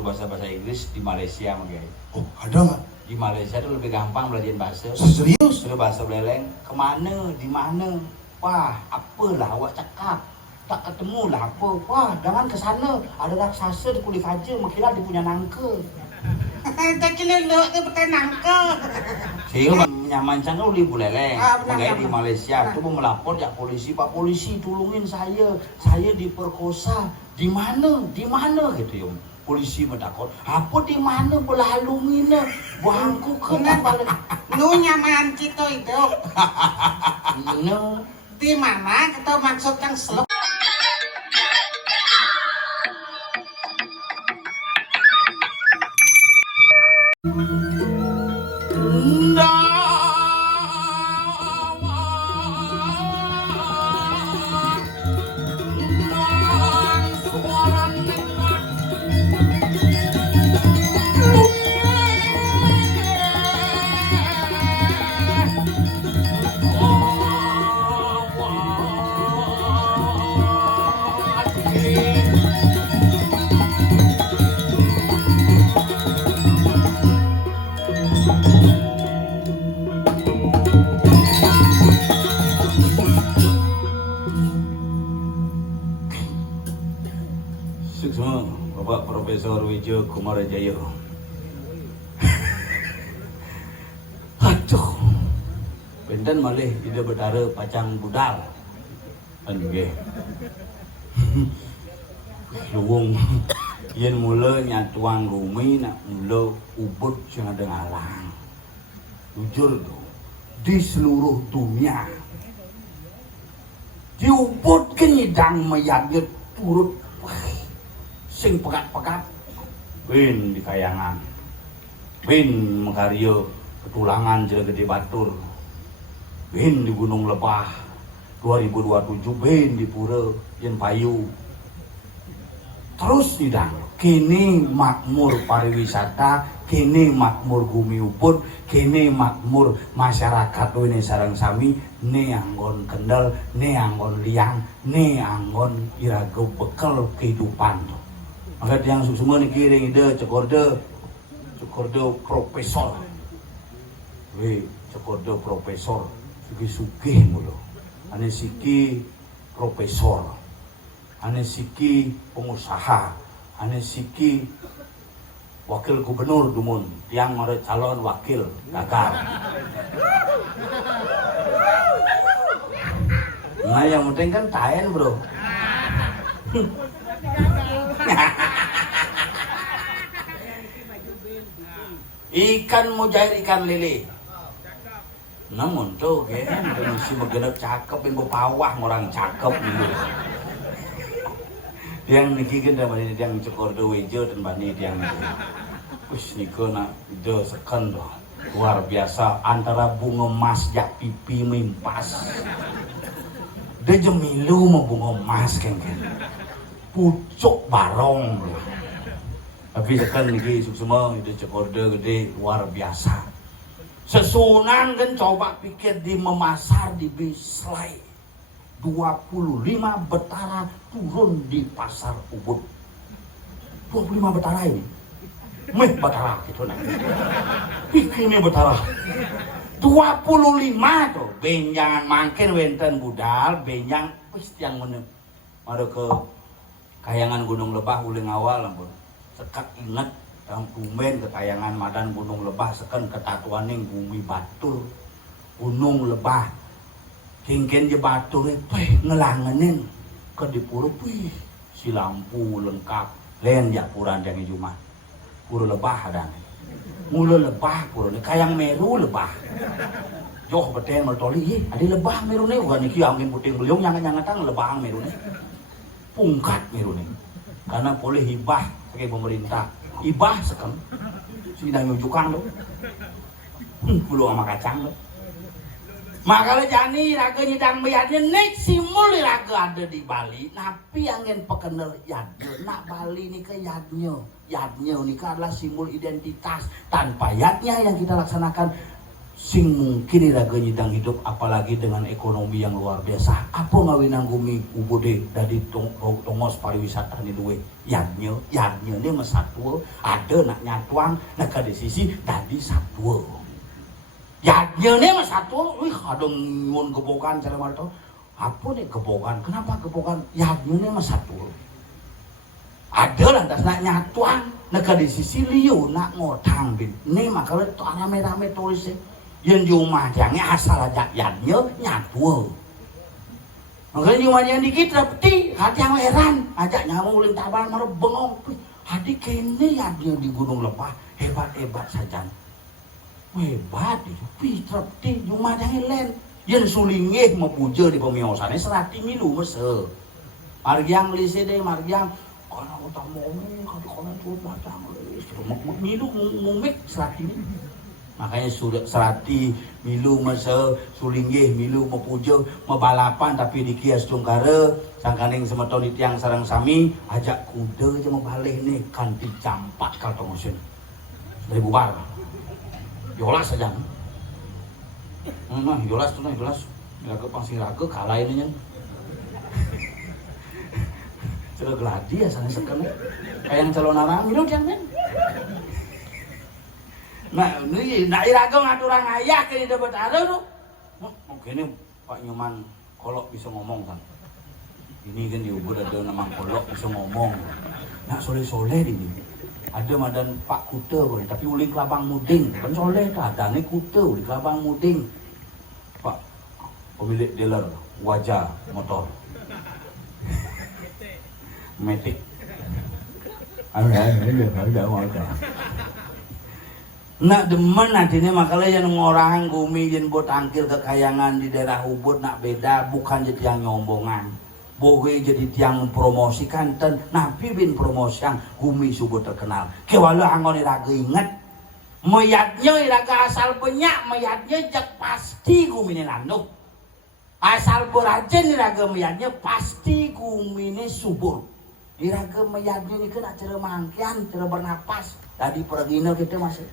guru bahasa Inggris di Malaysia mungkin. Oh, ada nggak? Di Malaysia itu lebih gampang belajar bahasa. Serius? Sudah bahasa Beleleng, kemana, di mana? Wah, apalah awak cakap? Tak ketemu lah apa? Wah, jangan ke sana. Ada raksasa di kulit kaca, makanya dia punya nangka. Tak kelelok tu pakai nangka. Saya menyamankan kalau di Buleleng, benar, makanya di benar. Malaysia itu melapor ya polisi, Pak polisi tolongin saya diperkosa. Di mana gitu ya. Polisi mentakut, apa di mana belalungin bangku kena balik. Nu nyaman kita itu. No. Di mana kita maksud yang selok. Sukses Bapak Profesor Wijo Kumarajaya. Aduh, benten malih ide betara pacang budal. Nggih. Luwung yen mula nyatuang rumi nak mula ubud sing ada ngalang. Jujur tuh, di seluruh dunia diubudkeun nyidang mayat turut sing pekat-pekat bin di Kayangan, bin Mekario Petulangan Jaya Gede Batur, bin di Gunung Lebah 2027, bin di Pura Yen Payu. Terus sidang kini makmur pariwisata, kini makmur bumi uput, kini makmur masyarakat ini sareng sami, ne anggon kendal, ne anggon liang, ne anggon iraga bekal kehidupan. Maka yang semua ni kiring ide cekorde profesor. Weh, cekorde profesor sugih-sugih mulu. Ane siki profesor. Ane siki pengusaha. Ane siki wakil gubernur dumun, tiang mare calon wakil gagal. Nah yang penting kan taen bro. Ikan mujair ikan lele. Namun tuh kan mesti begenep cakep yang bepawah orang cakep gitu. Yang niki kan bani yang Cokordo Wejo dan bani yang wis niku nak do seken doh. Luar biasa antara bunga emas jak pipi mimpas. De jemilu mau bunga emas kan. Pucuk barong. Tapi sekarang niki semua itu Cokordo gede luar biasa. Sesunan kan coba pikir di memasar di Bislay 25 betara turun di pasar Ubud. 25 betara ini. Meh betara gitu nah. Pikirnya betara. 25 tuh benjangan mangkin wenten budal benjang wis tiang menep. Mare ke Kayangan Gunung Lebah uling awal ampun. Sekak inget dalam Bumen ke Kayangan Madan Gunung Lebah seken ketatuaning bumi Batur Gunung Lebah kingken je Batur ngelangenin ke di pura si lampu lengkap len jak puran yang Jumat pura Lebah ada mula Lebah pura ni Kayang Meru Lebah joh beten mertoli ada Lebah Meru ni bukan niki angin puting beliung jangan tang Lebah Meru ni pungkat Meru ni karena boleh hibah sebagai pemerintah ibah sekali sidang nyujukan lo puluh sama kacang lo makanya jani raga nyidang mayatnya nek simul raga ada di Bali tapi angin pekenel yadnya nak Bali ini ke yadnya ini adalah simbol identitas tanpa yadnya yang kita laksanakan sing mungkin iraga nyidang hidup apalagi dengan ekonomi yang luar biasa. Apa ngawinang gumi ubode dari tongos pariwisata ni duwe yadnya ni mesatwa ada nak nyatuang nak kada sisi tadi satwa yadnya ni mesatwa wih kadang nyun gebokan cara marto apa nih gebokan kenapa gebokan yadnya ni mesatwa ada lantas nak nyatuang nak kada sisi liu nak ngotang bin ni makanya tu rame-rame tulisnya yang di rumah jangan asal aja yadnya nyatwa makanya di rumah yang dikit rapti hati yang heran ajak nyamuk uling tabaran marah bengong hati kene yadnya di Gunung Lebah hebat-hebat saja hebat itu rapti di rumah yang lain yang sulingeh mepuja di pemiosannya serati milu mese margiang lise deh margiang karena utama ini kalau tuh macam milu ngumik serati ini makanya serati milu masa sulinggih milu mepuja membalapan tapi dikias cungkara sangkaning semeton tiang sarang sami ajak kuda aja membalik nih kanti campak kalau motion dari bubar yolas saja nah yolas tuh nah yolas raga pangsi raga kalah ini nya sudah gladi ya sana sekali kayak yang calon orang milu jangan nah ini nak iraga ngaturang ayah ke dapat ada tuh mungkin Pak Nyoman kolok bisa ngomong kan ini kan di Ubud ada nama kolok bisa ngomong nak soleh-soleh ini ada madan Pak Kuta boleh tapi uling kelabang muding kan soleh tak ada nih Kuta uling kelabang muding Pak pemilik dealer wajah motor metik ada wajah nak demen nantinya makanya yang ngorang gumi yang buat angkil kekayangan di daerah Ubud nak beda bukan jadi yang nyombongan boleh jadi yang mempromosikan dan nabi bin promosi yang gumi subur terkenal kewala angon iraga ingat mayatnya iraga asal banyak mayatnya jak pasti gumi ini landuk asal berajen iraga mayatnya pasti gumi ini subur iraga mayatnya ini kena cara mangkian cara bernapas tadi pergina kita masih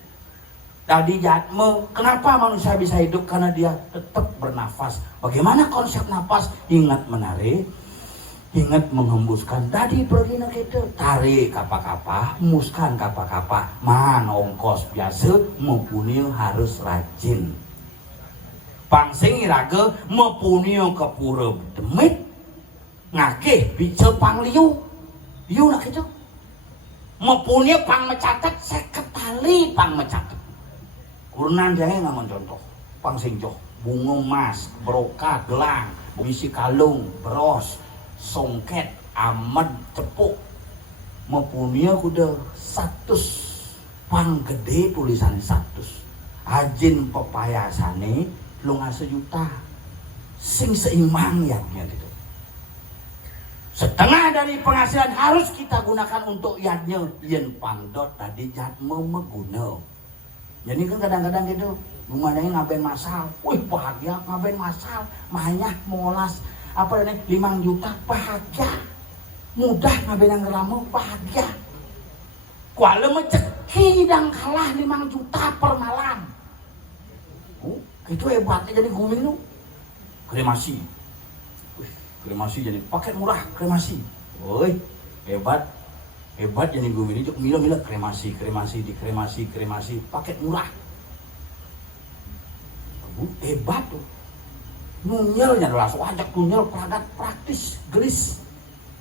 tadi jatme, kenapa manusia bisa hidup? Karena dia tetap bernafas. Bagaimana konsep nafas? Ingat menarik, ingat menghembuskan. Tadi pergi nak kita tarik kapal-kapal, hembuskan kapal-kapal. Man ongkos biasa, mempunyai harus rajin. Pangsing iraga mempunyai kepura demit, ngakeh bicara pangliu, liu nak kita. Mempunyai pang mencatat, seketali pang mencatat. Kurunan dia nggak mencontoh, pangsingjoh, bunga emas, brokat, gelang, bisi kalung, bros, songket, amat, cepuk, mempunyai kuda 100 pang gede tulisan 100, ajin pepayasane lunga 1 juta, sing seimbang ya gitu. Setengah dari penghasilan harus kita gunakan untuk yadnya, yen pangdot tadi jatme meguna. Jadi kan kadang-kadang gitu, rumahnya ngaben masal, wih bahagia ngaben masal, mahanya mengolas apa ini 5 juta bahagia, mudah ngaben yang ngelamu bahagia, kuala meceki dan kalah 5 juta per malam, itu hebatnya jadi gumi itu, kremasi, kremasi jadi paket murah kremasi, woi hebat. Hebat jadi gue ini mila-mila kremasi paket murah hebat tuh nunyelnya adalah ajak nunyel produk praktis gelis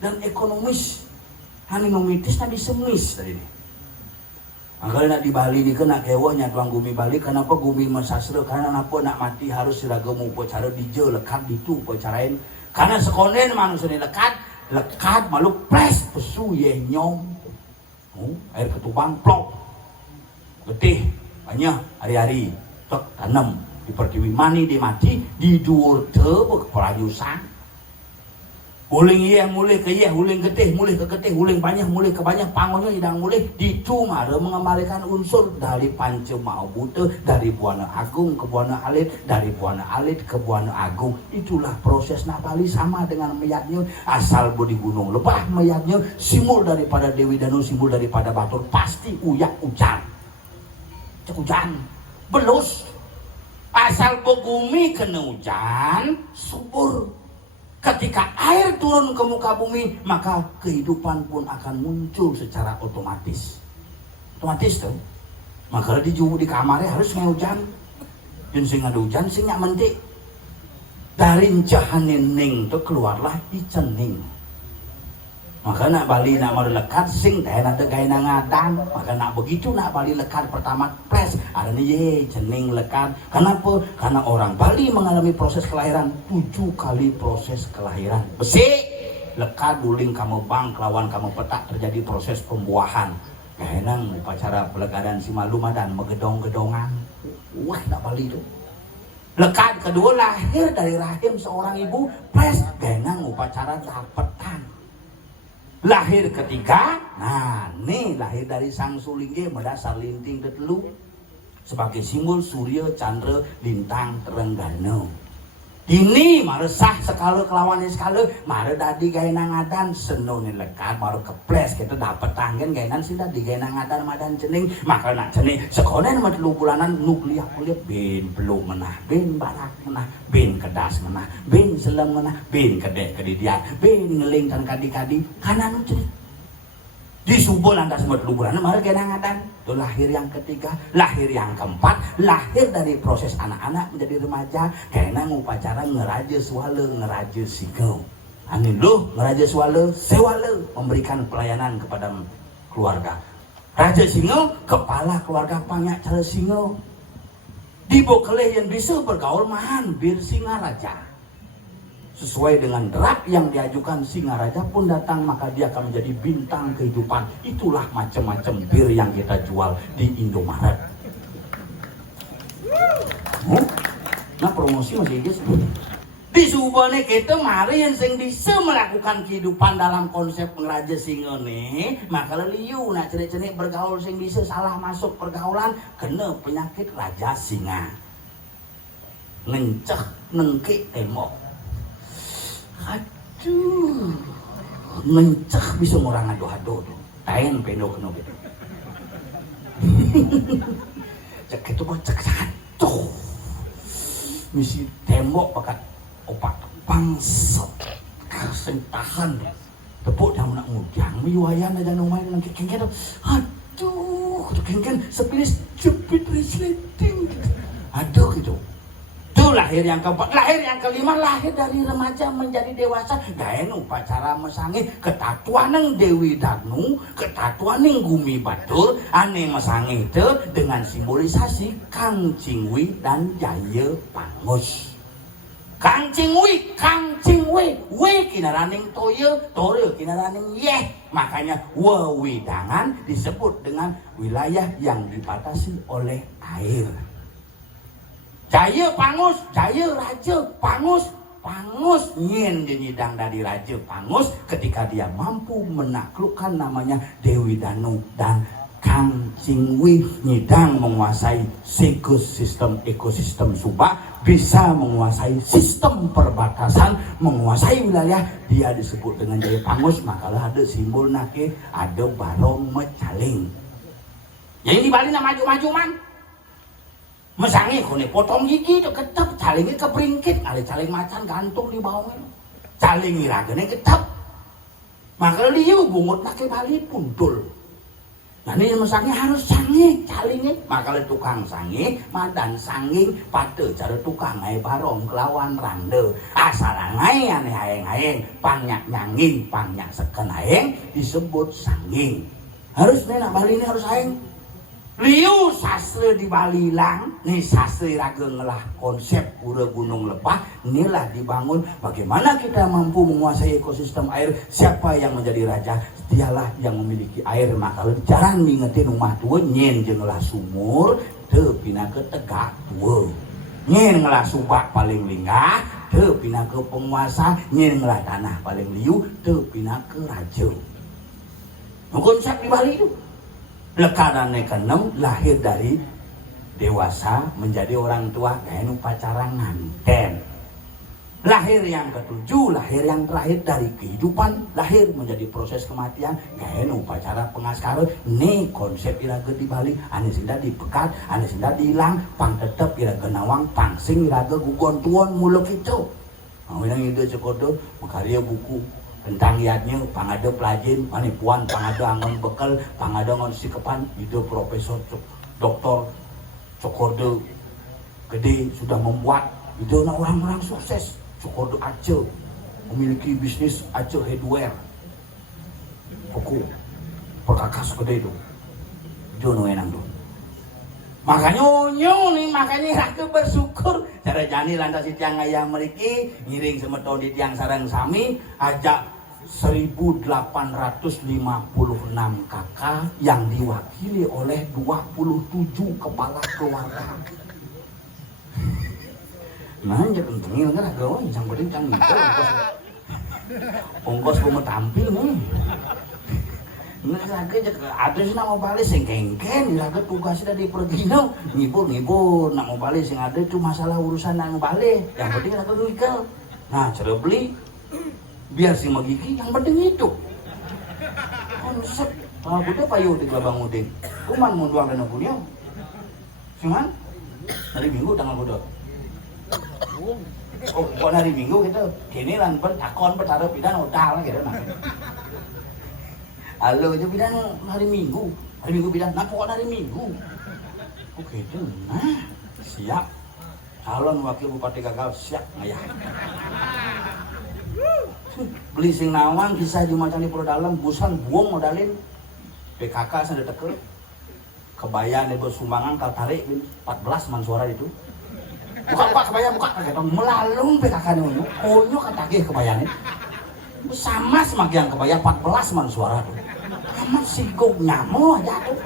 dan ekonomis haninomitis tadi semis tadi ini anggal nak di Bali ini kena kewanya tuang gumi Bali kenapa gumi mesasra karena apa nak mati harus seragam upacara DJ lekat itu upacarain karena sekonen manusia ini lekat malu pres pesu ye nyom air ketubang plok getih banyak hari-hari tok tanam di pertiwi mani di mati di dhuwur teu perayusan uling ieu mulih ke ieu uling getih mulih ke getih uling banyak mulih ke banyak pangonnya hidang mulih dicumare mengembalikan unsur dari Pancemau Buta dari Buana Agung ke Buana Alit dari Buana Alit ke Buana Agung itulah proses Bali sama dengan mayatnya asal di Gunung Lebah mayatnya simbol daripada Dewi Danu simbol daripada Batur pasti uyak ujan cek hujan belus asal bumi kena hujan subur. Ketika air turun ke muka bumi, maka kehidupan pun akan muncul secara otomatis. Otomatis tuh. Maka di kamarnya harus hujan. Dan sing ada hujan sing nyak mendik. Dari jahanin ning tuh keluarlah icening. Maka nak bali nak mau lekat sing dah ada gaya ngadan. Maka nak begitu nak bali lekat pertama pres ada nih ye cening lekat. Kenapa? Karena orang Bali mengalami proses kelahiran 7 kali proses kelahiran. Besi lekat duling kamu bang kelawan kamu petak terjadi proses pembuahan. Kahenang upacara pelegadan si malumadan megedong-gedongan. Wah nak Bali itu. Lekat kedua lahir dari rahim seorang ibu pres kahenang upacara dapetan. Lahir ketiga, nah nih lahir dari sang sulingge mendasar linting ketelu sebagai simbol surya, candra, lintang, terenggana. Ini maresah sekala kelawan sekala, mare dadi gaya nangadan senone lekat baru keples kita dapat tangan gaya nan sida di gaya nangadan madan cening, maka nak cening sekolah nama 3 bulanan nukliak kuliah ben belum menah, ben barak menah, ben kedas menah, ben selam menah, ben kedek kedidian, ben ngeling dan kadi-kadi kanan cening. Di subul anda semua 3 bulan, mari gaya nangadan. Itu lahir yang ketiga, lahir yang keempat, lahir dari proses anak-anak menjadi remaja, karena upacara ngeraja suala, ngeraja singa. Amin loh, ngeraja suala, sewala, memberikan pelayanan kepada keluarga. Raja singa, kepala keluarga panyak cara singa. Di bokeleh yang bisa bergaul mahan, bir singa raja. Sesuai dengan drap yang diajukan Singaraja pun datang, maka dia akan menjadi bintang kehidupan. Itulah macam-macam bir yang kita jual di Indomaret. Nah promosi masih guys. Di subane kita mari yang sing bisa melakukan kehidupan dalam konsep pengraja singa nih, maka liu nak cenik-cenik bergaul sing bisa salah masuk pergaulan kena penyakit raja singa. Ngenceh nengkik tembok. Aduh, mencah bisa orang ado-ado tuh, tain pendo kena gitu. Cek itu kok cek satu, misi tembok pakai opak bangsat, kasih tahan, tepuk dah nak ngudang, miwayan aja nomai dengan kengken, aduh, kengken sepilis jepit resleting, aduh gitu. Itu lahir yang keempat, lahir yang kelima, lahir dari remaja menjadi dewasa. Gaen upacara mesangi ketatuan Dewi Danu, ketatuan Gumi Batur, ane mesangi itu dengan simbolisasi Kang Cingwi dan Jaya Pangus. Kang Cingwi, we kinaraning toye, tore kinaraning yeh. Makanya wewidangan disebut dengan wilayah yang dibatasi oleh air. Jaya Pangus, Jaya Raja Pangus, Pangus nyen nyidang dari Raja Pangus ketika dia mampu menaklukkan namanya Dewi Danu dan Kang Cingwi nyidang menguasai ekosistem Subak, bisa menguasai sistem perbatasan, menguasai wilayah, dia disebut dengan Jaya Pangus. Makalah ada simbol nake, ada barong mecaling. Yang di Bali nama maju-maju man. Mesangi kone potong gigi itu ketep, calingnya keperingkit, ada caling macan gantung di bawahnya, caling iragane ketep. Maka dia bungut pakai Bali puntul. Nah ini mesangi harus sangi calingnya, maka tukang sangi, madan sanging, pada cara tukang ngai barong kelawan rande, asal ngai ane haeng-haeng, panyak nyanging, panyak seken haeng, disebut sanging. Harus nih nak Bali ini harus haeng. Liu sastra di Bali lang, nih sastra rageng lah konsep pura gunung lepah, inilah dibangun bagaimana kita mampu menguasai ekosistem air. Siapa yang menjadi raja, dialah yang memiliki air. Maka jarang ngingetin rumah tua, nyen jenglah sumur, tepina ke tegak tua, nyen ngelah subak paling linggah, tepina ke penguasa, nyen ngelah tanah paling liu, tepina ke raja. Konsep di Bali itu. Lekaran keenam lahir dari dewasa menjadi orang tua, kayak upacara nganten. Lahir yang ketujuh, lahir yang terakhir dari kehidupan, lahir menjadi proses kematian, gaen upacara pengaskara. Nih konsep iraga di Bali, ane sinda dipekat, ane sinda dihilang, pang tetep iraga nawang, pangsing iraga gugon tuon muluk itu. Yang itu cekodo, makarya buku tentang iatnya, pangada pelajin, panipuan, pangada angon bekal, pangada angon sikepan, itu profesor, doktor, cokodo gede sudah membuat, itu orang-orang sukses. Cokodo aja memiliki bisnis aja hardware, buku perkakas gede itu, jono enang tuh. Makanya nih, makanya raga bersyukur. Cara jani lantas tiang ayam meriki ngiring semeton di tiang sarang sami ajak 1856 kakak yang diwakili oleh 27 kepala keluarga. Nah, jadi untungnya nggak ada gawe, yang penting can itu ongkos gue tampil nih. Ini raga ada sih nak mau balik sing kengken, raga tugasnya dari pergi no, ngibur nak mau balik sing ada itu masalah urusan nak mau balik. Yang penting raga ngikal. Nah, cara beli biar si magiki, yang penting itu. Konsep, kalau gue payu di Gelabang Udin, kuman mau doang dan punya, cuman hari Minggu tanggal bodoh. Oh, bukan hari Minggu gitu. Kini lan takon perkara pidan udah lah gitu nah. Halo, itu pidan hari Minggu. Hari Minggu pidan, nah pokoknya hari Minggu. Oke itu, nah siap. Calon wakil bupati gagal siap ngayah. Beli sing nawang kisah di macam di Pulau Dalam, busan buang modalin. PKK saya tekel. Kebayaan itu sumbangan kal tarik 14 man suara itu. Buka pak kebayang buka kaget melalung PKK nih konyo katagih kebayangnya sama semakin kebayang 14 man suara tuh amat sigok nyamo aja tuh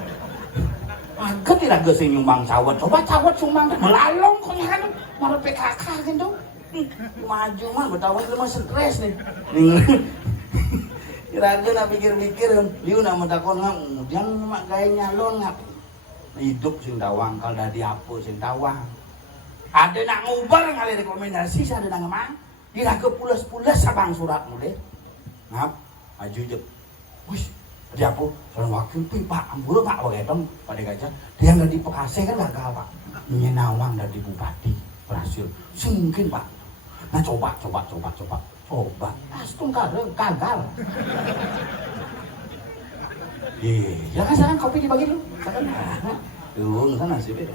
agak tidak gak sing nyumbang cawet coba cawet sumbang melalung konyo kan malah PKK gitu maju mah bertawat itu mah stres nih kira-kira nak pikir-pikir liu nama takon ngam mak gaya nyalon ngap hidup sing dawang kalau dari apa sing dawang ada nak ngubar ngali rekomendasi ada nak ngemang dia ke pulas-pulas sabang surat mulai ngap maju je wis dia apa seorang wakil pi pak amburu pak bagetong pada gajah dia nggak dipekasih kan gagal pak menyenawang dari bupati berhasil mungkin pak nah coba astung gagal ya kan sekarang kopi dibagi dulu kan tuh kan nasibnya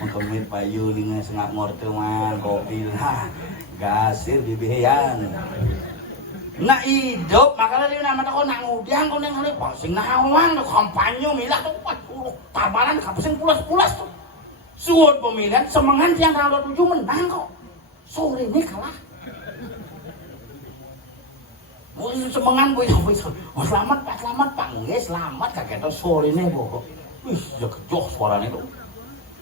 mengkomit payu dengan sengak ngorteman kopi lah gasir bibihan nak hidup makanya dia nama tak nak ngudiang kau neng hari pasing nawang kampanye milah tuh tabaran kapusing pulas tuh suut pemilihan semangat yang tanggal 27 menang kok sore ini kalah semangat gue selamat pak nggak selamat kakek tuh sore ini pokok wih jok suaranya tuh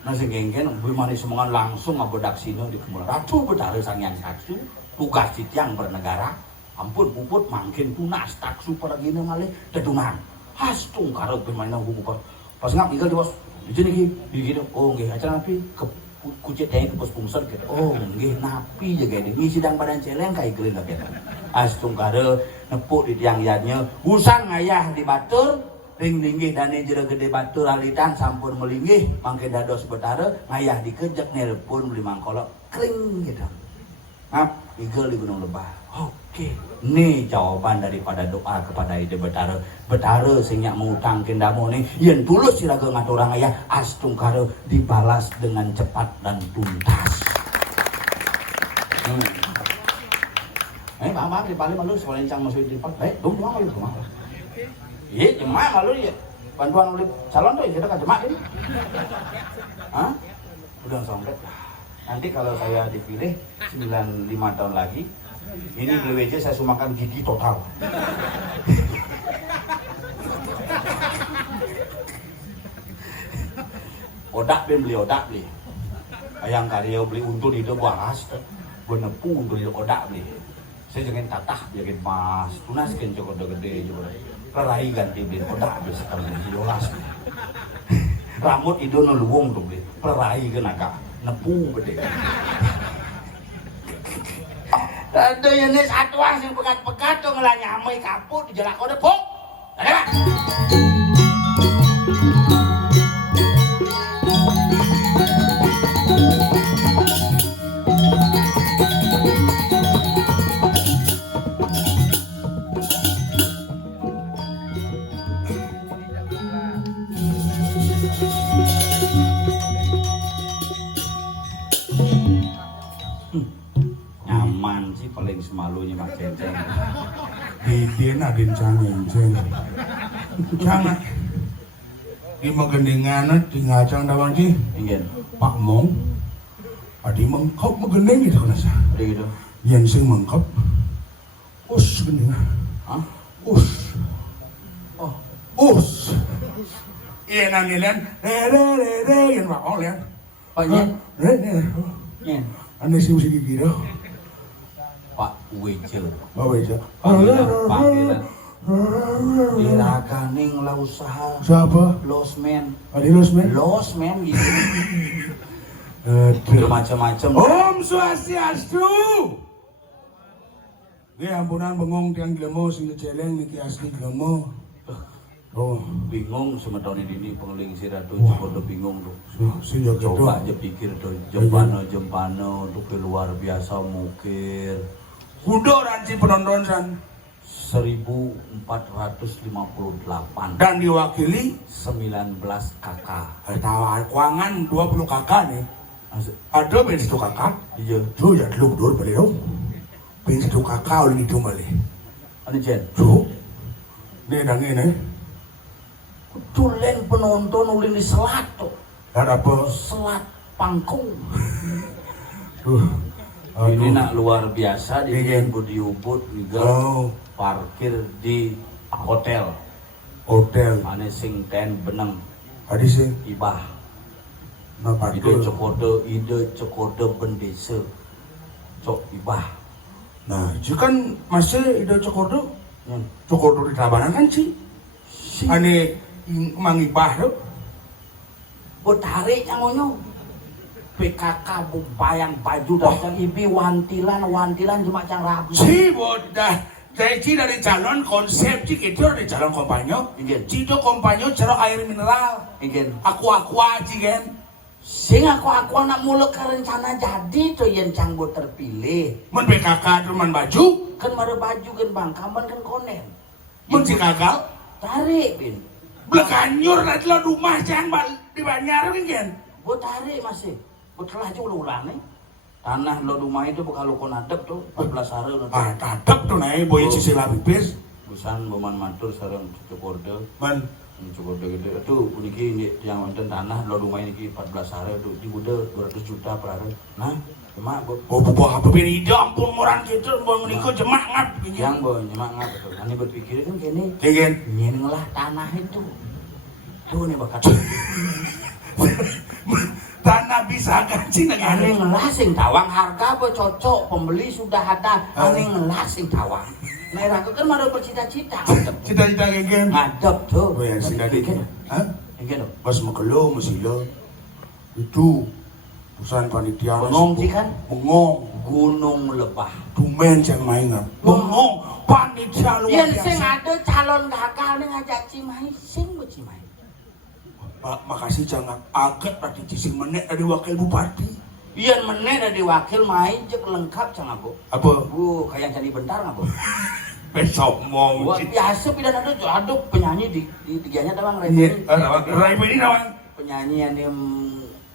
nasi genggen bagaimana semangat langsung ngabedak sini di Kemulan Ratu betara sang yang saksu tugas yang bernegara ampun puput makin tunas taksu pada gini ngalih tedunan hastung karo bagaimana buka pas ngap tinggal di bos di sini gini oh nggih acara napi ke kucit yang ke pos pungser gitu oh nggih napi jaga ini sidang badan celeng kayak gelin lagi hastung karo nepuk di tiang yadnya busan ngayah di batur ring linggih dan jero gede batur alitan sampun melinggih mangke dados betara ngayah dikejek nelpon beli mangkolok kring gitu ngap igel di Gunung Lebah oke nih jawaban daripada doa kepada ide betara sing nyak mengutang kendamo nih yen tulus siraga ngaturang ngayah astung karo dibalas dengan cepat dan tuntas bang di Bali malu sekolah encang masuk di Pak baik dong malu rumah iya, jemaah malu ya. Bantuan oleh calon tuh kita kan jemaah ini. Hah? Udah sompet. Nanti kalau saya dipilih 95 tahun lagi, ini BWJ saya sumbangkan gigi total. Odak beli. Ayang karya beli untuk itu waras, benepu untuk itu odak beli. Saya jangan tatah, jangan mas, tunas kan cukup gede juga. Perai ganti beli odak habis sekali diolas. Rambut itu noluwung tuh beli, perai kan agak nepu gede. Ada yang nih satuan yang pekat-pekat tuh ngelanyamai kaput di jalan kode pok. Ada pak? Nyaman sih paling semalunya Mas Cenceng. Bikin adin cang-ceng. Jangan. Di magendingan tinggal cang dawang sih. Ingin. Pak Mong. Adi mengkop magending gitu kan sah. Ada gitu. Yang sing mengkop. Us gending. Hah? Us. Oh, Us. Iya nanti lian. Re yang Pak Mong lian. Pak Nyen. Re. Nyen. Anda sih mesti gigi dah. Pak Weje. Bawa aja. Panggilan. Dirakaning lah usaha. Siapa? Losmen. Adi Losmen. Losmen gitu. Aduh. Macam-macam. Om Swastiastu. Ini ampunan bengong tiang gelemo sing celeng niki asli gelemo. Oh, Bingung semetone ini pengeling siratu cukup bingung tuh. si joget Coba aja pikir tuh jempano tuh luar biasa mukir. Kudo ranci penonton san 1458 dan diwakili 19 kakak. tawa kuangan 20 kakak nih. Ada ben situ kakak. Iya. Tuh ya lu dur balik dong. Ben situ kakak oleh itu balik. Anu Jen. Tuh. Nih dange nih. Tulen penonton ulin di selat tuh. Dan apa? Selat Pangkung. Tuh. Ini nak luar biasa di Iya. Budi Ubud juga Oh, parkir di hotel. hotel. Ane sing ten beneng Adi sih. ibah. Napa Ide tuh? cokode bendese. Cok ibah. Nah, itu kan masih ide cokodo. Nyen. Cokodo di Tabanan kan sih. Si Ane mangibah tuh. tarik yang ngonyo. PKK bayang baju dan ibi wantilan cuma cang ragu. Si bodah. Jadi dari calon konsep itu dari calon kompanyo. Ingin. Cito kompanyo cerok air mineral. Ingin. Aqua jigen. Sing aku anak mulai ke rencana jadi tuh yang cang buat terpilih. Men PKK tuh men baju. Kan mara baju kan bang, kaman kan konen. Men si gagal. Tarik bin. Belakanyur lah lo rumah jangan di Banjar kan. Buat tarik masih. Buat telah aja ulang nih. Tanah lo rumah itu bukan lo konadep tuh 14 hari udah. Ah, tatap tuh naik boy sisi lapis. Busan beman matur sareng cukurde. Men Cukurde gitu. Tuh uniki ini yang wonten tanah lo rumah ini 14 hari tuh di bude 200 juta per hari. Nah, cuma gua oh buah apa beri ampun murah gitu bang Niko jemak ngap yang boy nyemangat tuh. Ani berpikir kan gini. Kegen. Nyenlah tanah itu. Tuh nih bakat. Tanah bisa gaji Ane negara. ngelasing tawang harga apa cocok pembeli sudah ada. Ane ngelasing tawang. Merah kan malah bercita-cita. Cita-cita kegen. Ngadep tuh. Oh ya sih tadi. Hah? Ingin dong. Pas makelo masilo. Itu perusahaan panitia. Bengong sih kan? Bengong. Gunung Lebah. Tumen yang main ngap. Bengong. Panitia luar Yang sing biasa. ada calon gagal nih ngajak Cimahi sing bu Cimahi. Pak makasih jangan agak tadi cisi menek dari wakil bupati. Iyan meneh dari wakil main jek lengkap cang aku. Apa? Bu kayak jadi bentar nggak bu? Besok mau. Wah biasa pidan ada penyanyi di tiganya tawang Iya. Raymond. Raimi ini nawang. Penyanyi yang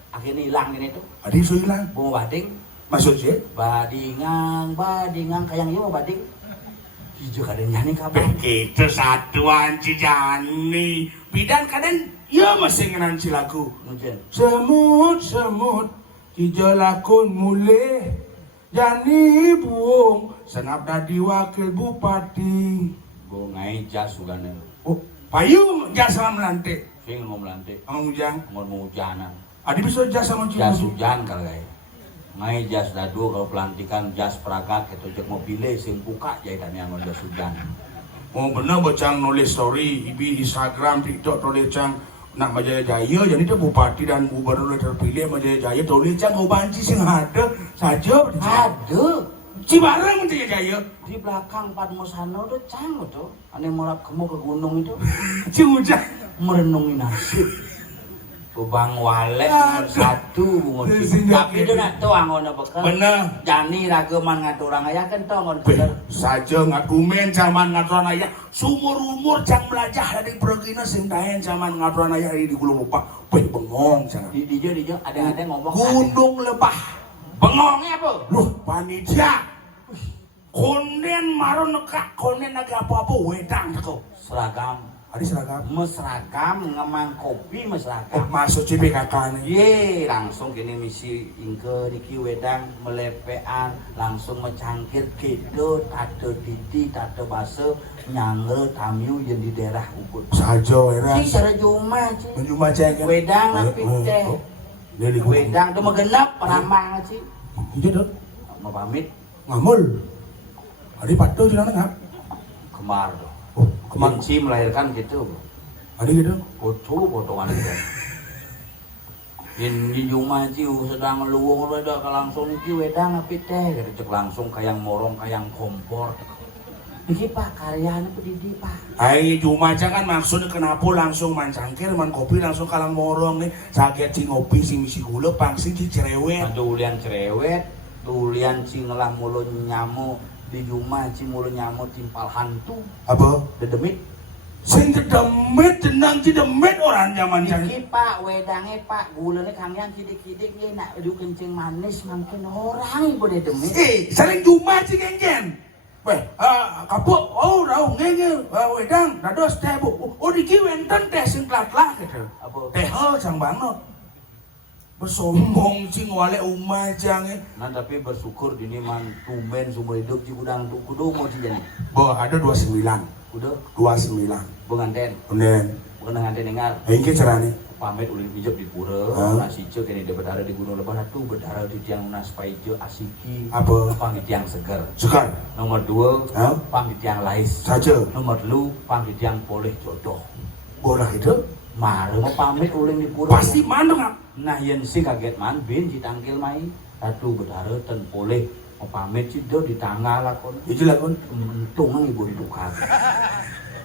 akhirnya hilang ini tuh. Adi so hilang. Bunga bading. Maksudnya? Badingang kayak iya mau bading. Hijau kadang nyanyi kabar. Begitu satuan Cijani. Bidan kadang ya masih ngenan lagu. Mungkin. Semut hijau lakun mulai. Jani buung senap dadi wakil bupati. Gue ngai jas juga nih. Oh, payung jasa melantik. Sing ngomong lantai. Ang ujang. Ngomong hujanan. Adi bisa jasa sama Jas cium. hujan kali gaya. Ngai jas dadu kalau pelantikan jas peragat itu cek mau pilih sing buka jahitannya sama jas hujan. Oh bener bocang nulis story ibi Instagram TikTok tulis cang nak Majaya Jaya jadi dia bupati dan gubernur terpilih Majaya Jaya tulis cang mau banci sing ada saja Ada. Cibareng Jaya. Di belakang Padmosano tuh cang tuh. Aneh mulak kamu ke gunung itu Cimuja. merenungi nasib. Bang Walek nomor satu bungut. Tapi itu nak tuh angon bekal. Bener. Jani rageman ngaturang aya kan tuh angon Beh, bener. saja ngakumen zaman ngaturan ayah sumur-umur jang belajar dari pergina sing daen zaman ngaturan ayah di Gunung Lebah. Beh, bengong jangan. Di dijo ada ngomong. Gunung Lebah. Bengongnya apa? Loh, panitia. Konden maron nekak, konden naga apa-apa wedang kau. Seragam. Ada seragam. Mesragam ngemang kopi mesragam. Masuk CPKK nih. Ye, langsung kini misi ingke niki wedang melepean langsung mencangkir gitu tato titi tato base nyangre tamiu yang di daerah Ubud. Saja era. Ci cara juma ci. Menjuma cek. Wedang tapi teh. Dari Wedang tu megenap perambang ci. Iya dong. Mau pamit Ngamul. Ada patuh jangan ngap. kemar. Oh, kemar. Kunci melahirkan gitu. Ada gitu. Foto-fotoan itu. Di juma ci sedang luwung reda langsung iki wedang tapi teh cek langsung kayang morong kayang kompor. Iki Pak karyanya pedidi Pak. Hai cuma kan maksudnya kenapa langsung mancangkir man kopi langsung kalang morong nih sakit si ngopi si misi gula pangsi si cerewet. Ada ulian cerewet, tulian ci ngelah mulu nyamu di juma ci mulu nyamu timpal hantu. Apa? Dedemit. Sing dedemit jenang ci demit orang zaman jangan. Iki Pak wedangnya Pak gulanya kangyan kidik-kidik ye nak adu kencing manis mungkin orang ibu dedemit. Sering cuma ci gengen. Weh, kapok, rau ngenge, wedang, dados teh bu. Oh diki wenten teh sing tlat-tlat gitu. Apa? Teh sang banget. Bersombong cing wale umah jange. Nah tapi bersyukur dini man tumben sumber hidup ci gudang kudu mau ci jadi. Bo ada 29. Kudu 29. benganten. Kemudian, Bukan nganten dengar. ini caranya. Pamit ulin hijab di pura, Hah? nasi cek ini dia berdarah di Gunung Lebah tu berdarah di tiang nas paijo asiki, Apa? pang di tiang segar. Sekar. Nomor 2, Hah? pang di tiang lais. Saja. Nomor 2, pang di tiang boleh jodoh. Bola itu. Mare mau pamit ulin di pura. Pasti mandeng. Nah yen sing kaget man bin ditangkil mai. Satu berdarah ten boleh mau pamit sih do di tanggal lakon. Itu lah kon. Untung ibu ditukar.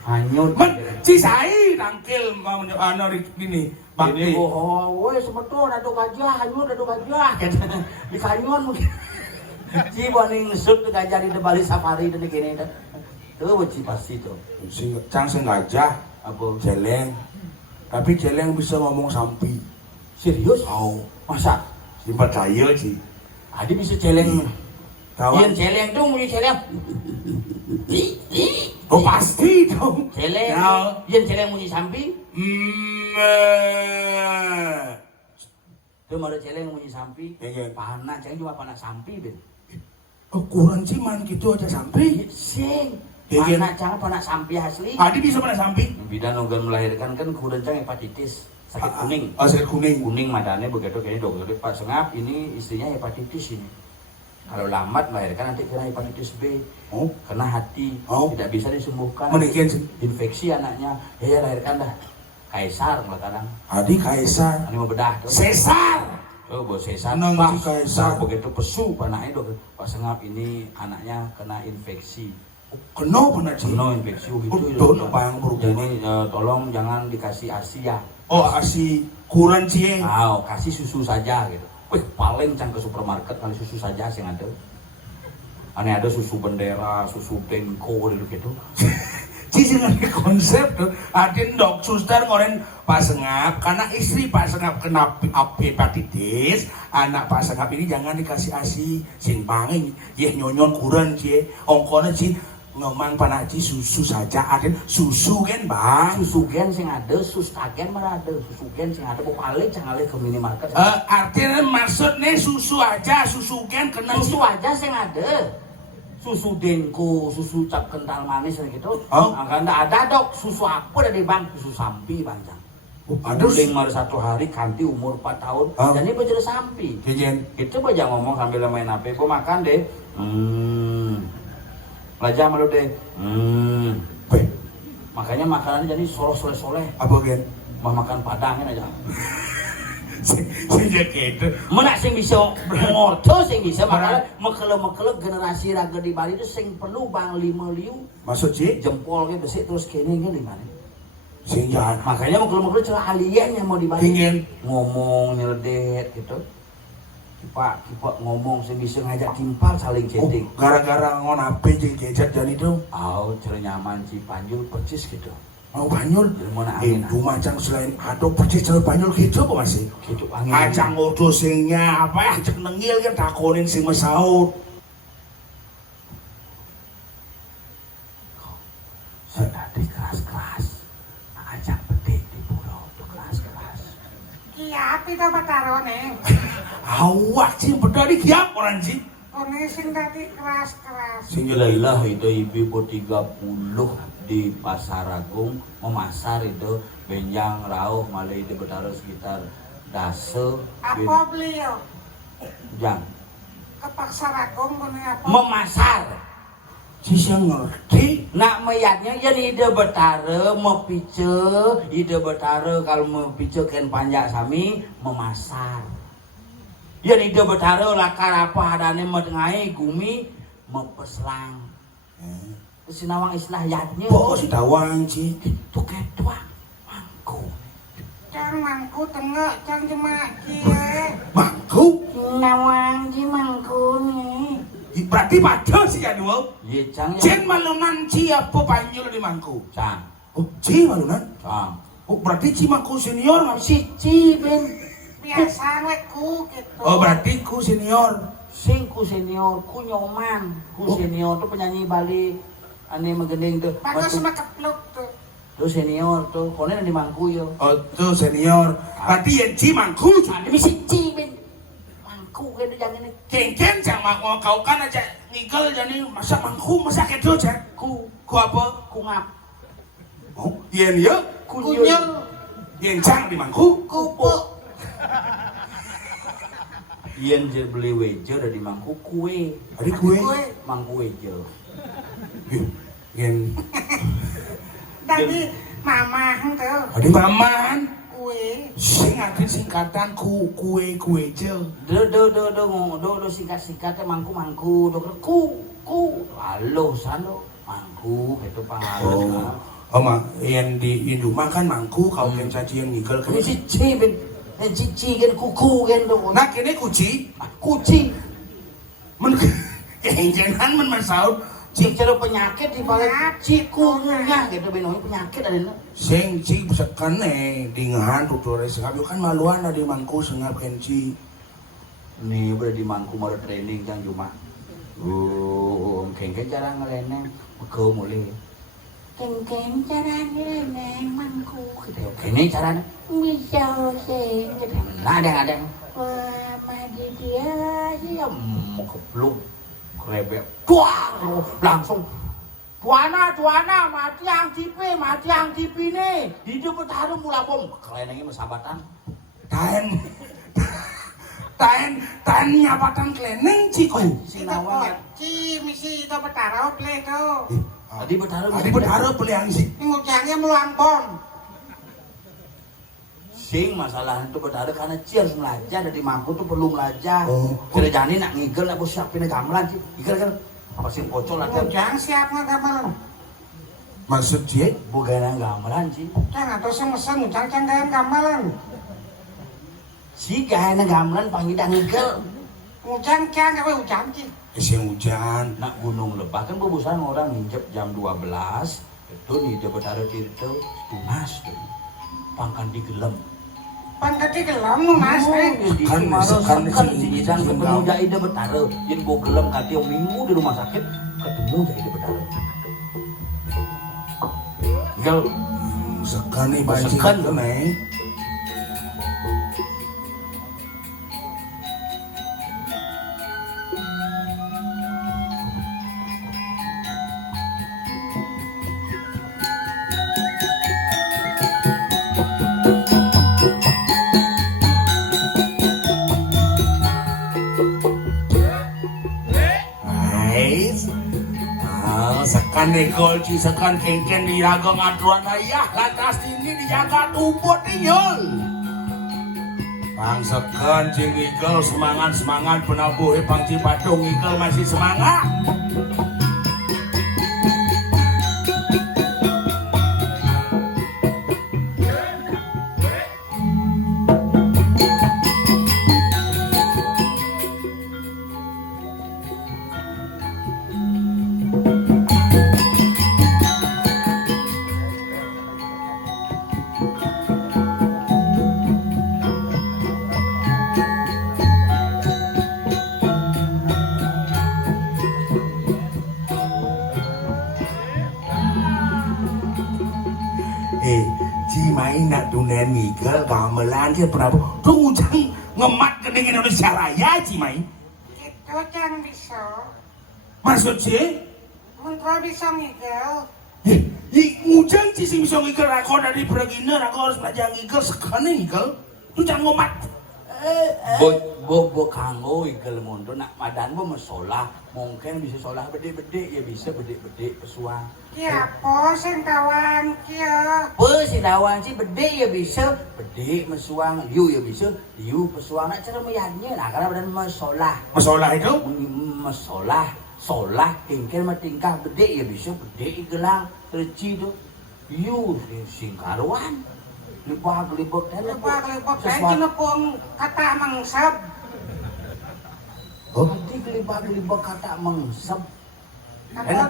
Hanyut. Men, si saya tangkil mau ano gini. Ini Bakti. woi sebetul ada gajah, hanyut ada gajah. Di kanyon mungkin. Ci boning sud gajah di Bali safari dan gini dah. Tuh beci pasti tuh. Sing cang sing gajah, Apa celeng. Tapi celeng bisa ngomong sampi. serius? Tahu. Masa? Si percaya sih. Adi bisa celeng. Kawan. Yen celeng tuh muni celeng. Oh pasti dong. Celeng. Ya. Yen celeng muni sampi. Tuh mau celeng muni sampi. Iya. Panah celeng cuma panah sampi ben. Oh kurang ciman gitu aja sampai. Sing. Iya. Panah jangan panah sampi asli. Adi bisa pada sampai. Bidan nunggal melahirkan kan kurencang hepatitis sakit kuning. Oh sakit kuning. Kuning madane begitu kayaknya dokter Pak Sengap ini istrinya hepatitis ini. Kalau lambat melahirkan nanti kena hepatitis B. Oh. Kena hati. Oh. Tidak bisa disembuhkan. Menikian sih. Infeksi anaknya. Ya lahirkan dah. Kaisar malah kadang. Adi Kaisar. Ini mau bedah tuh. Sesar. Oh, bos Sesar. Nang Pas, si Kaisar. begitu pesu panahnya dokter Pak Sengap ini anaknya kena infeksi. Kenapa nak sih? Kena infeksi gitu. Betul, Bang, bro. Jadi tolong jangan dikasih ASI ya. Oh asi kurang cie. Kasih susu saja gitu. Wih, paling cang ke supermarket kali susu saja sih ada. Aneh ada susu bendera, susu Denko gitu. Cici ngerti konsep tuh. Adin dok suster ngoren Pak Sengap karena istri Pak Sengap kena hepatitis. Anak Pak Sengap ini jangan dikasih asi sing panging. Yeh nyonyon kurang cie. Ongkona cie ngomong panaci susu saja. Adin susu kan bang. Susu gen sing ada, susu tagen mana ada, susu gen sing ada kok paling jangan ke minimarket. Artinya maksudnya susu aja, susu kan kena Susu cie. aja sing ada. Susu Denko, susu cap kental manis gitu. Oh. Karena ada dok susu apa dari bang, susu sampi bang. Ada Guling baru 1 hari ganti umur 4 tahun. Oh. Dan ini belajar sampi. Jejen. Itu aja ngomong sambil main HP, kok makan deh. Belajar malu deh. Weh, Makanya makanannya jadi soleh-soleh. apa gen? Mau makan padang kan aja. sing gitu. Menak sing bisa ngorto sing bisa makanya mekele-mekele generasi raga di Bali itu sing perlu bang 5 liu Maksud sih jempol ke besi terus kene ke lima. sing jahat. Makanya mekele-mekele celah alien yang mau di Bali. Ingin Ngomong nyeledet gitu. Kipa ngomong sing bisa ngajak timpal saling chatting. gara-gara ngon ape jeung gadget dan itu. Cere nyaman si Panjul percis gitu. Mau banyul. Mana angin. Itu macam selain aduh percis cara banyul gitu apa masih? Gitu angin. Acang odo singnya apa ya cek nengil kan takonin sing mesaut. Sudah di kelas-kelas. Ajak petik di pulau tuh kelas-kelas. Iya, api to pacarone. Awak sih bedari kiap orang sih. One sing tadi keras-keras. Sing Lailah itu ibu 30 di Pasar Agung memasar itu benjang rauh malah itu bertaruh sekitar dase Apa beliau? jam Ke Pasar Agung kene apa? memasar sih yang ngerti. nak meyatnya jadi ide betare mepice ide betare kalau mepice ken panjak sami memasar ya ide betare lakar apa adane medengai gumi mepeslang sinawang istilah yatnya Oh si tawang sih. itu kedua mangku Cang mangku tengok, cang cuma kie. Mangku. Nawang di mangku nih. Berarti pada sih kan wow. ye cang ya Jen malunan ci apa banyul di mangku. cang Oh ci malunan. cang Oh berarti ci mangku senior nggak sih? siji ben Biasa weku gitu. Oh berarti ku senior. sing ku senior ku nyoman ku senior tuh penyanyi Bali ane megending tuh Bagus sama kepluk tuh. tuh senior tuh konen di mangku yo Oh tuh senior. Berarti yang ci mangku. ada siji ben mangku kan jangan ini Kengken jangan mau kau kan aja ngigel jadi masa mangku masa kedo aja. ku Ku apa? ku ngap Oh iya nih ya. Kunyel, Yang cang di mangku. kupuk. yen je beli weje udah di mangku kue Ada kue. mangku weje Yang Tadi mama tuh ada maman. kue. Sing arti singkatan kue je. do singkat mangku ku halo sano mangku itu pangalan Oh mak yang di Induma kan mangku kau kan caci yang ngigel kan. ini cici ben cici kan kuku kan do Nah kini kuci. kucing Men kenjengan men masaud. cara penyakit di balik cikunya gitu benoy penyakit ada itu Sing ci sekan di ngahan tutore sengap kan maluan di mangku sengap kenci. nih udah di mangku mau training jang cuma kengke cara ngeleneng ke mulai Kengkeng caranya neng mangku. gitu ini caranya Bisa sing gitu. nah ada Wah, madi dia ya mau kepluk krebek tuang langsung Tuana mati yang TV nih hidup bertaruh mula bom kelenengnya mesabatan Taen nyabatan kleneng ciku. sinawang Ci misi itu bertaruh play tuh. tadi bertaruh Adi berharap peliang sih. Ngujangnya meluangkon. sing masalah itu bertaruh karena ci harus belajar dari mangku tuh perlu belajar Oh. kira jani nak ngigel aku siapin gamelan sih ngigel kan apa sih pocol lagi Ngujang siap ngagamelan. Maksud cie? bukan gamelan sih Jangan atau sing mesen ngujang canggahan gamelan. si gaya gamelan panggil ngigel Ngujang cang gawe ujang ci. Sing hujan. nak gunung lebah kan bobosan orang nginjek jam 12 itu nih dia bertaruh di itu tunas tuh pangkan digelem Pangkati gelam nu mas. di Kan, Sumarang kan, kan si di Idang Idang. ketemu Jaida bertaruh jadi gua gelem kati yang minggu di rumah sakit ketemu Jaida bertaruh tinggal Sekan nih banci Sekan. itu nih. Nice. Sekan nih golci, sekan kengken di ragam aduan ayah lantas ini dijaga tubuh tinggal. Mangsekan Cing Igel semangat penabuhe Pang Cipadung Igel masih semangat. Cimahi nak dunen Igel gamelan dia pernah tunggu jang ngemat kening Indonesia Raya Cimahi. Itu jangan bisa. Maksud sih? Mentera bisa ngigel. Ngujang sih bisa ngigel aku dari pergina aku harus belajar ngigel sekali ngigel. Tu jangan ngomat. Bo kanggo igel mundur nak madan bo mesolah mungkin bisa solah bede-bede ya bisa bede-bede pesuang. Ya apa sing kawan kia? Si lawang si bede ya bisa bede mesuang liu ya bisa liu pesuang nak cara meyannya nah karena badan mesolah. Masalah itu? Solah kengkel matingkah bede ya bisa bede igelang reci tu liu singkaruan libak dan Lebak-lebak dan cenepung kata mengsep. nanti libak kata mengsep Apa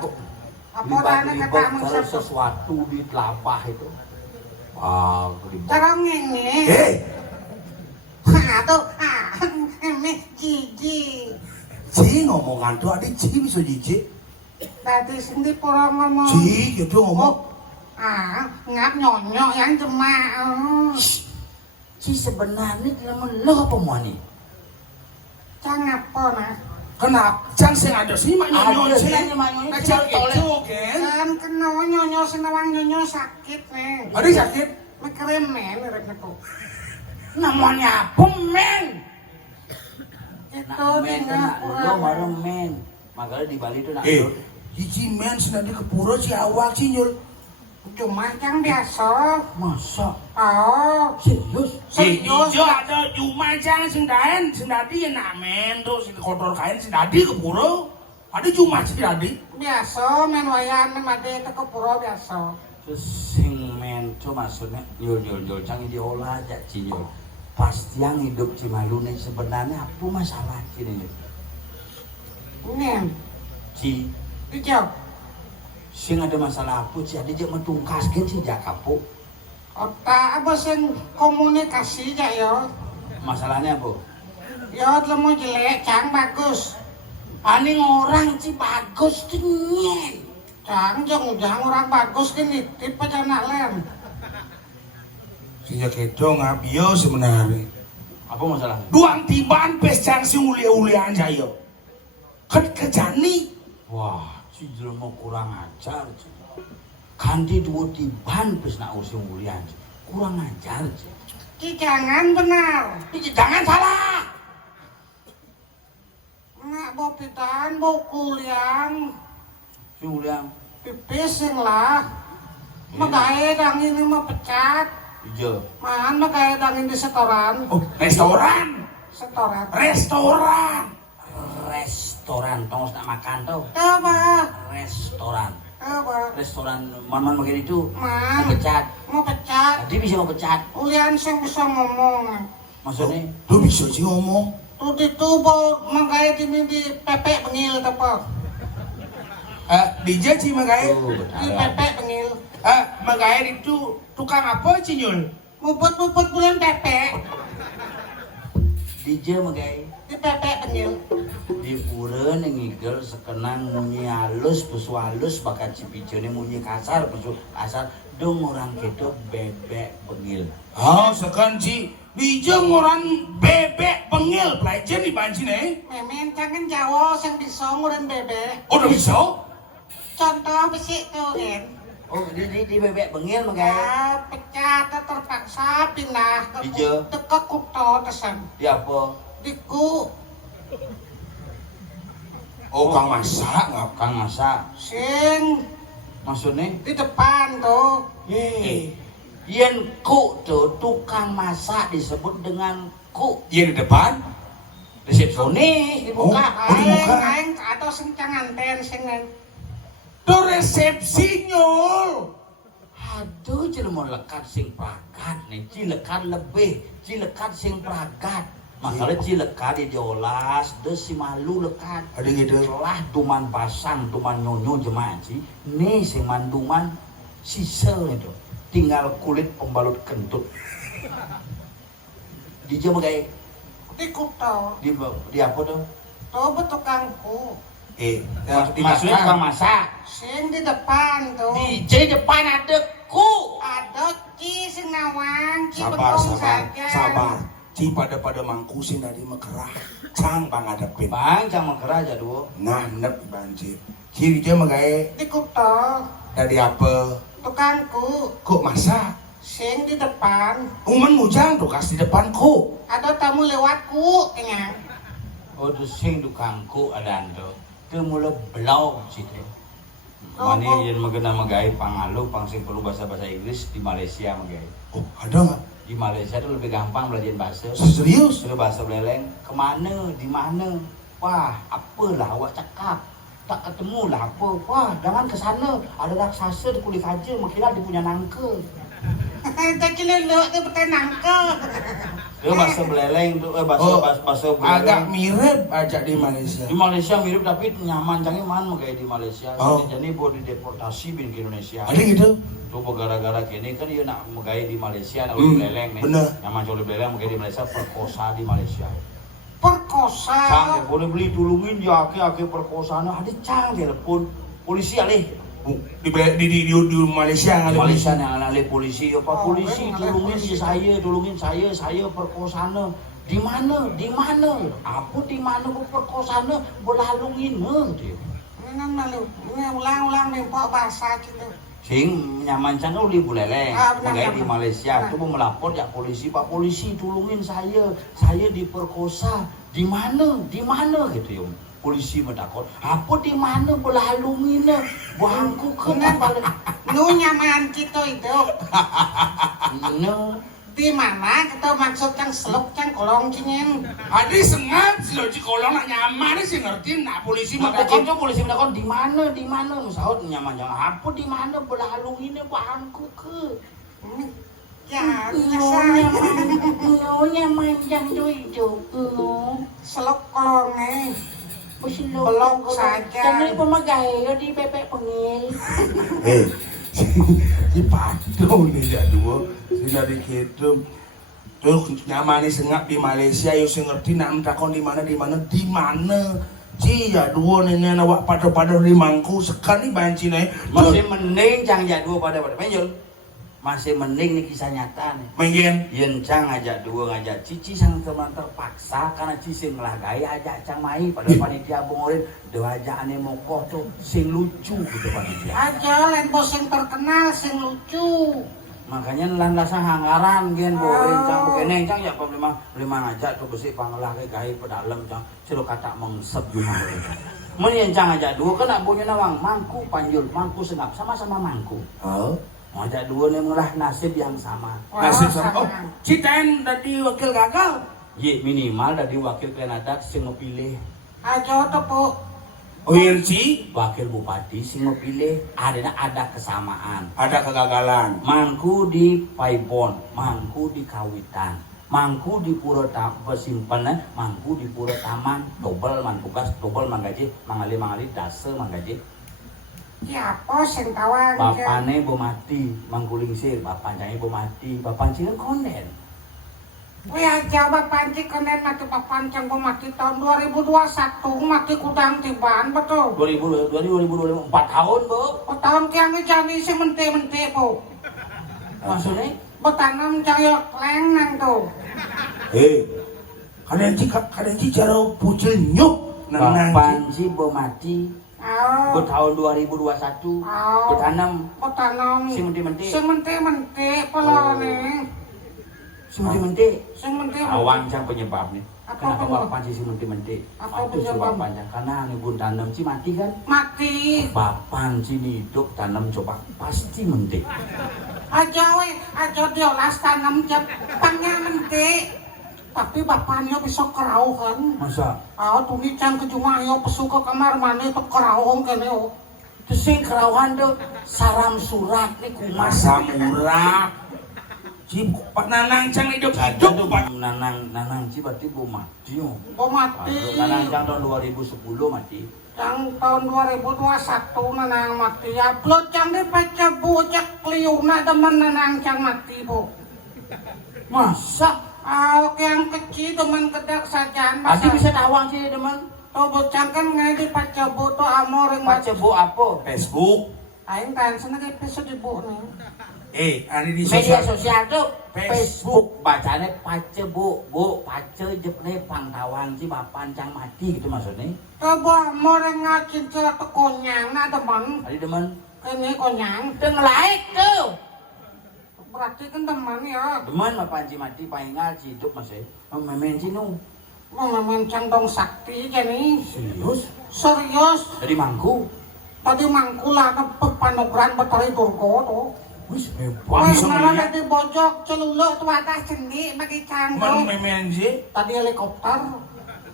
dana kata kalau mengsep? sesuatu di telapah itu gelibak Cara ngene. Tuh, ini Gigi. Ci ngomongan tuh adik Ci bisa jijik. Tadi sini pura ngomong. Ci gitu ngomong. Ngap nyonyok yang jemaah. si sebenarnya lamun lo apa mau nih Jangan apa nah. Kenapa? Jangan sing ada sih mak nyonyon Ada, sih. sih, mak nyonyon. Kacau itu kan? Kan kena nyonyo senawang nyonyo sakit nih. Ada sakit? Mikirnya men, itu. namanya apa men Itu men di kena ngapura. lo baru men makanya di Bali itu nak Cici men sudah di kepura si awak si nyul. Cuma yang biasa. masa Oh, serius Ijo ada cuma jangan sendahan sendadi nak men tuh si kotor kain sendadi kepura. Ada cuma si dadi. biasa men wayan men made ke pura biasa. terus sing men itu maksudnya yul jangan diolah aja cinyul pasti yang hidup Cimalu nih sebenarnya apa masalah ini Ini, Ci hijau. sing ada masalah apa sih ada je metungkaskeun si jakapu Otak apa sing komunikasi ya yo. masalahnya apa Yo lemu jelek, cang bagus. aning orang sih bagus tuh nyen Cang orang bagus kan nitip aja nak lem. Sejak itu ngabio sebenarnya. apa masalahnya Duang tibaan pes jang si ulia-ulian jaya. Kejani. wah si jelema kurang ajar Ci. Kandi dua tiban pes nak usung ulian Ci. Kurang ajar Ci. Ki jangan benar. Jangan salah Nak bawa pitan, bawa kuliang. si ulian Pipis yang lah. Magaya dang ini mah pecat. ijo Man magaya dang ini setoran. Oh, restoran. Setoran. Restoran. restoran tongos nak makan tuh Coba, restoran man begini itu Man. mau pecat mau pecat. tadi bisa mau pecat Ulian sing bisa ngomong. maksudnya Lu bisa sih ngomong. Tuh ditubol magaya ini di pepek bengil apa? DJ sih magaya. Di pepek bengil. Magaya itu tukang apa sih nyul? Muput bulan pepek. DJ magai Di pepek bengil. di pura ngigel sekenang munyi halus pesu halus bakat cipicone munyi kasar pesu kasar dong orang gitu bebek bengil Sekan si DJ ngoran bebek pengil pelajar di banci nih. Memen jangan Jawa sing bisa nguren bebek. Udah bisa? Contoh besik tuh kan. oh di bebek bengil magai Pecat terpaksa pindah ke Ijo. ke kutho tesen. di apa Diku Oh, kang masak ngap. kang masak sing maksudnya di depan tuh. Yen ku tuh tukang masak disebut dengan ku. Yang di depan Resepsionis dibuka. Oh, dibuka. Aing atau sing canganten sing itu resepsi nyul. Aduh, jelema lekat sing pragat nih, cilekat lebih, cilekat sing pragat. Masalah cilekat diolas, deh si malu lekat. Ada gitu. Lah tuman pasang, tuman nyonyo jemaah ci, nih sing manduman sisa itu, tinggal kulit pembalut kentut. Di jam kayak di kuto. di apa tuh? Tuh betukangku. Maksudnya tukang masak. Sing di depan tuh. Di depan ada ku. Ada Ci sing nawang, Ci Sabar, betul sabar, saja. sabar. Ci pada mangkusin dari mekerah. Cang pangadepin. Bang, jangan kerah aja dulu. Nandep banjir. Ci dia magae Di kuto. dari apa? Tukangku. Kok masak? Sing di depan. Uman mujang tuh kasih depanku. Ada tamu lewatku, kenyang. Oh, tu sing tukangku ada ando. Tu mula belau situ. Mani yang mengenai magai pangalu, pangsing perlu bahasa Inggris di Malaysia magai. Oh, ada nggak? Di Malaysia tu lebih gampang belajar bahasa. Serius? Sudah bahasa beleleng. Kemana? Di mana? Wah, apalah awak cakap? Tak ketemu lah apa? Wah, jangan ke sana. Ada raksasa di kulit aja. Makanya dia punya nangka. Tak celelok tu betul nangka. Dia bahasa beleleng tu, bahasa Agak beleleng. mirip aja di Malaysia. Di Malaysia mirip tapi nyaman jangan mana kayak di Malaysia. Oh. Jadi boleh deportasi bin ke Indonesia. Ada gitu? Tuh gara-gara kini kan dia nak megay di Malaysia nak Hmm, beleleng nih. bener. Nyaman coli beleleng megay di Malaysia perkosa di Malaysia. Perkosa. Cang dia boleh beli tulungin dia ake perkosaan ada cang telepon polisi alih. Di Malaysia Di ada Malaysia yang alih polisi apa Oh, polisi memang ada tulungin saya perkosaan. Di mana? Apa di mana kok perkosaan belalungin dia. Ini malu. Ini ulang-ulang nempok bahasa gitu. Sing nyaman can uli buleleng. Ah, benar, Makanya di benar. Malaysia Benar. tuh mau melapor ya polisi, Pak polisi tolongin saya diperkosa. Di mana gitu ya. Polisi mentakut, apa di mana belalungin bangku kena balik. Nu nyaman kita itu. No. Di mana kita maksud yang seluk yang kolong cingin. Ada sengat sih loh kolong nak nyaman sih ngerti nak polisi Maka mentakut. kan polisi mentakut di mana misalnya nyaman jangan apa di mana belalungin bangku ke. Ya, Nyaman jangan itu. seluk kolongnya. Belum Belum saja. Jangan pemagai di bebek pengil. Si padu nih jadul. Si dari gitu. Tuh nyaman sengap di Malaysia yo sing ngerti nak mentakon di mana. Ci jadul nih awak pada di mangku sekali banci nih. Masih mending cang jadua pada penjol. Masih mending nih kisah nyata nih. Mengen. Yen cang ngajak dua ngajak cici sang teman terpaksa karena cici ngelagay ajak cang mai pada panitia bongorin dewa ajak ane mokoh tuh sing lucu gitu panitia. Aja lain bos yang terkenal sing lucu. Makanya landasan hangaran gen bongorin cang begini cang ya apa lima ngajak tuh besi pangelah ke gai pedalem cang silo kata mengsep jumlah mereka. Men cang ngajak dua kena bunyi nawang mangku panjul mangku senap sama-sama mangku. Oh. Ngajak dua nih mengelah nasib yang sama. Nasib sama. Oh, Citen tadi wakil gagal. Ye minimal dari wakil Kenadak sing ngepilih Aja tuh bu. Oh iya Ci, wakil bupati sing ngepilih ada kesamaan. ada kegagalan. Mangku di Paibon, mangku di Kawitan, mangku di Pura Simpenan, mangku di Pura Taman, dobel man tugas, dobel manggaji, mangali dase manggaji. Ya apa sing tawang. Bapane bo mati, mangkulingsir, bapancane bo mati, bapancane konden. Wih aja bapak anjing konen mati bapak ancang mati tahun 2021 mati kudang tiban betul. 2024 tahun, Bu. Oh, tahun tiang jadi si mente bu. Maksudnya Betanam jaya lengan tuh. Kadang Ci cara pucil nyuk. Bapanci bo mati. Oh. Tahun 2021 Oh. bertanam Betanam. si menti pelone. si menti awang cang penyebabnya. Apa Kenapa penyebab? bapak si menti? Apa Itu sebab penyebab? panjang karena ngebun tanam si mati kan. Mati. Bapan si hidup tanam coba pasti menti. aja diolas tanam jam tangnya mende. Tapi bapaknya bisa kerauhan. Masa? Tuh ni can ke cuma ayo pesu ke kamar mandi tuh kerauhan kene. Terus sing kerauhan tuh saram surat nih kumas. Masa murah. Cip, Pak Nanang Cang hidup Tuh nanang sih berarti bu mati yo. Mati. Nanang Cang tahun 2010 mati. Yang tahun 2021 nanang mati ya. Belum cang deh baca bu cak kliuna demen nanang cang mati bu. Masa? Oke yang kecil teman kedak sajaan. Adi bisa tawang sih teman. Tuh bocang kan ngedi baca bu tuh amor yang Baca bu apa? Facebook. Aing kan seneng episode bu nih. Ada di Media sosial. sosial tuh Facebook. Facebook bacanya pace bu pace jepne pangtawang si bapan cang mati gitu maksudnya. Tuh bu amor yang ngacin celah tuh konyang nah teman. Adi demen Ini konyang. teng like tuh. Berarti kan teman ya. Demen bapan si mati paingal si hidup masih. Memen si nu. Mau memencang dong sakti jadi. Serius? Serius. Dari mangku. Tadi mangkula ke panogran betari Durgo tuh. Wis Wah, Bisa malah melihat. tadi bojok celuluk tuh atas cendi bagi Man canggung. memenje. Tadi helikopter.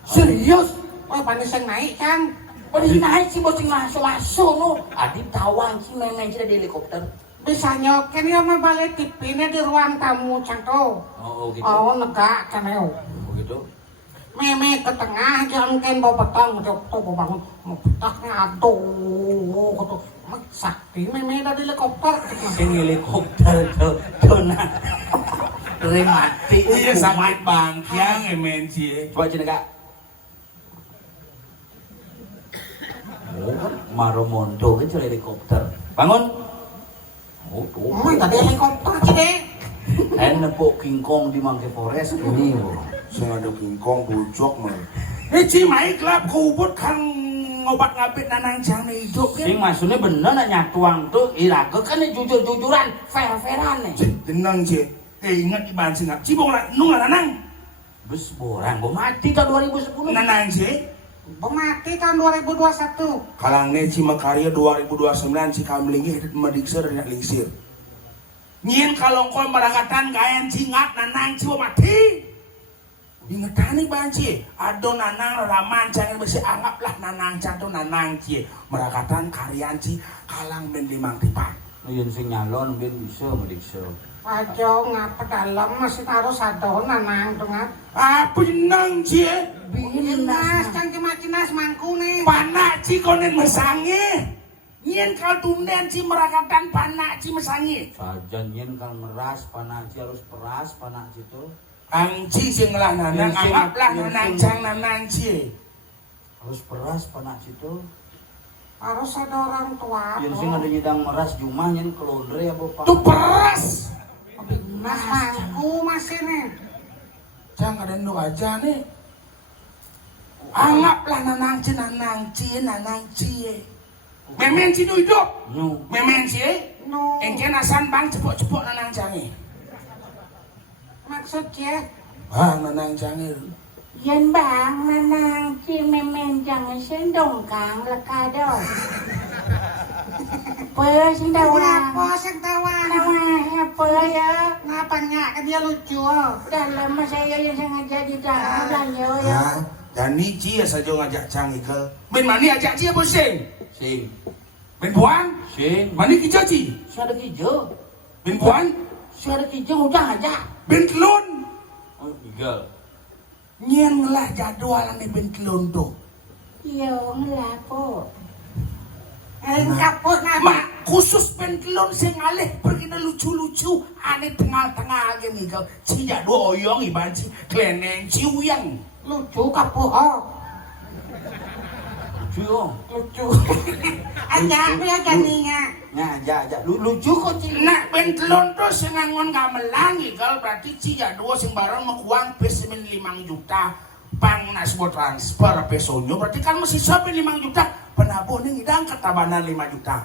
serius. Wah, panis yang naik cang. Pada naik si bocing masuk nu. Adi tawang si memen si di helikopter. Bisa nyokin ya mah balik tipinnya di ruang tamu cang tuh. Oh gitu. Oh, negak kan ya. Oh gitu. Meme ke tengah jangan kan bawa petang tuh bangun mau petaknya aduh gitu. Sakti meme dari helikopter. Sing helikopter tuh nah. Dari mati. Iya sangat bangkiang emenje. Coba cina kak. Oh kan Maromondo kan cuma helikopter. Bangun. Oh tuh. Tadi helikopter sih deh. Nepuk King Kong di Mangke Forest ini. Sing ada kingkong bujok mah. Ci mai klub kubut kang ngobat ngabit Nanang Cang hidup Sing maksudnya bener nak nyatuang tuh iraga kan jujur-jujuran, fair-fairan nih. Tenang Ci. Ingat iban sing ngap. Ci bong nung Nanang. Bes borang, gua mati tahun 2010. Nanang Ci. Mati tahun 2021. Kalang ne Ci makarya 2029 Ci kamlingi hidup medikser dan lingsir. Nyin kalau kau merakatan gayan Ci ngat Nanang Ci mati. Ingetani banci, ado Nanang raman Cang besi anggaplah Nanang Cang tu Nanang Ci merakatan karyan Ci kalang ben limang tipan. Yen sing nyalon ben bisa medikso. Ajo ngapa dalam masih harus adon nanang dengar. Apa nang Ci? Cinas, cang cuma cinas mangku nih. Panak Ci konen mesangi. Nyen kal tunden Ci merakatan panak Ci mesangi. Sajan yen kal meras panaci harus peras panak situ. Angci sing lah Nanang anggaplah Nanang Cang Nanang Ci. Harus peras panak situ. Harus ada orang tua. Yen sing ada nyedang meras jumah yen kelondre ya bapak. Tu peras. Mas mangku masih nih. Cang ada nu aja nih. Anggaplah Nanang Ci Nanang Ci Nanang Ci. Memen Ci hidup. Nu. Memen Ci. No. Engke nasan bang cepok-cepok Nanang Cangi. Maksudnya Nanang Cangi. Yan bang nanang chi memen jangan sendong kang lekado. Pernah sendawa. kenapa sih tawa? Tawa apa ya? Ngapa nyak dia lucu? Dah lama saya yang sengaja di dalam belanja ya. Dan ni Ci saja ngajak Cangi ke. Ben mani ajak Ci apa sing? Sing. Ben puan? Sing. Mani kijau Ci? Si ada kijo. Ben puan? Si ada kijo udah aja. Ben telun? Oh, igal. Nyen lah jadwal ni ben telun tu. Yo ngelapo. Kaput nama. Mak khusus ben telun sing alih pergi na lucu-lucu ane tengah-tengah gini kau. Ci jadwal oyong iban Ci kleneng Ci uyang. Lucu kaput oh. Lucu yo. Lucu. Aja apa ya jadinya? Nah, aja. Lucu kok Ci. Nak ben telun tu sing ngangon gamelang igal berarti Ci jadwal sing barang makuang pes 5 juta. Pang nas buat transfer pesonyo berarti kan masih sampai 5 juta. Penabuh ni ngidang ketabanan 5 juta.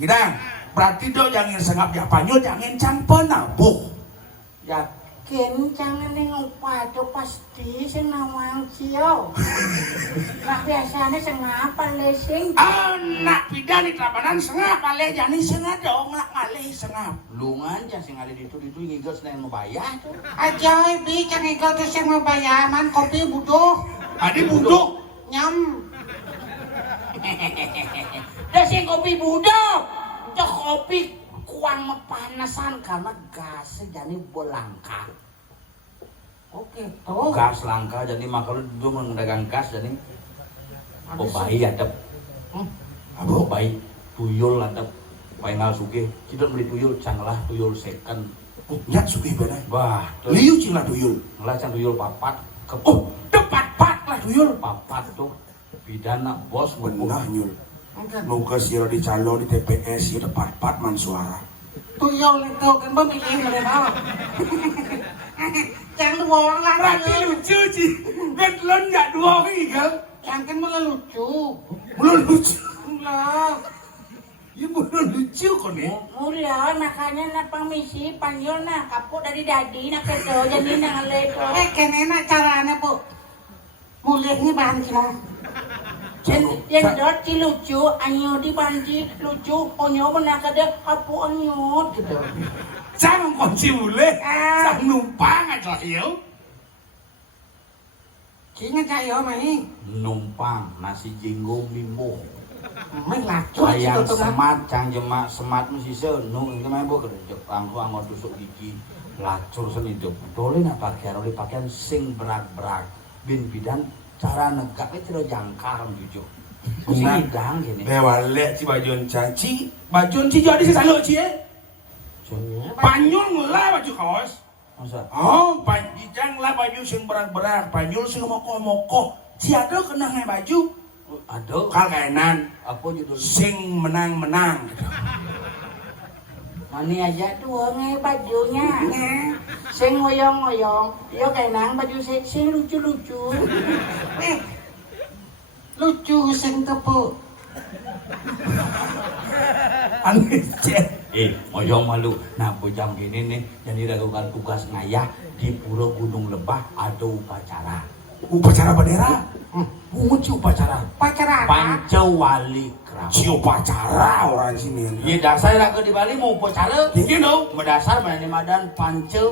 Ngidang berarti do jangan sengap japanyo jangan can penabuh. Ya Jangan nengok pado pasti senawang cio. Nah biasanya sengapa lesing. Anak pidan di tabanan sengap ale jani sengap dong nak ngalih sengap. Lungan aja sing ada itu ngigas nang membayar tuh. Aja bi can ikut tuh sing bayaman kopi butuh Adi buduk. nyam. Dah sing kopi budok. Dah kopi kuang mepanasan karena gas jadi bolangka. Oke tuh. Gas langka jadi makanya itu mendagang gas jadi bayi ada apa bayi tuyul ada pengal suge tidak beli tuyul canglah tuyul second Nyak sugih bener. bah Liu cila tuyul. ngelacan tuyul papat ke Tepat lah tuyul. papat tuh pidana bos Benar nyul. Nunggu siro di calo di TPS ya tepat man suara. Tuyul itu kan memilih mereka. Jangan dua orang Berarti lagi. lucu sih. Kan lo nggak dua igal. Jangan malah lucu. Belum lucu. Enggak. Ya belum lucu kok nih. Mulia makanya na pamisi panjol na kapok dari dadi na kedo jadi na leto. Kenena caranya bu. Mulihnya bahan kilo. Yang dot ci lucu anyo di banji lucu onyo mana kada kapok anyo gitu. Jangan kunci boleh. Jangan numpang aja ya. Chính saya mày. numpang nasi jinggo mimbo Mày là chúa chứ ayam tôi semat cang jemak semat mesti senung itu main bo kerja langsung anggot tusuk gigi lacur seni itu boleh nak pakaian sing berak bin bidan cara negaknya tidak jangkar gitu sing Nah. hidang gini Lewat si bajon caci. Bajon ci jadi selalu ci ya. Panyul ngelah baju kaos. masa Oh, panjang lah baju sing berak-berak. Panyul sing moko-moko. Si ada kena ngai baju. ada Kal kainan. apa judul Sing menang-menang. Mani aja tuh ngai bajunya. Sing ngoyong-ngoyong, yo kainang baju sing lucu-lucu. lucu sing kepu. Aneh cek. moyong malu nah bujang gini nih jadi lakukan tugas ngayah di Pura Gunung Lebah ada upacara Upacara bendera. Bungut upacara Pacaran. Pancawali Keramat. Si upacara orang sini. Iya dasar lah di Bali mau upacara. Tinggi dong. Berdasar mana madan Panca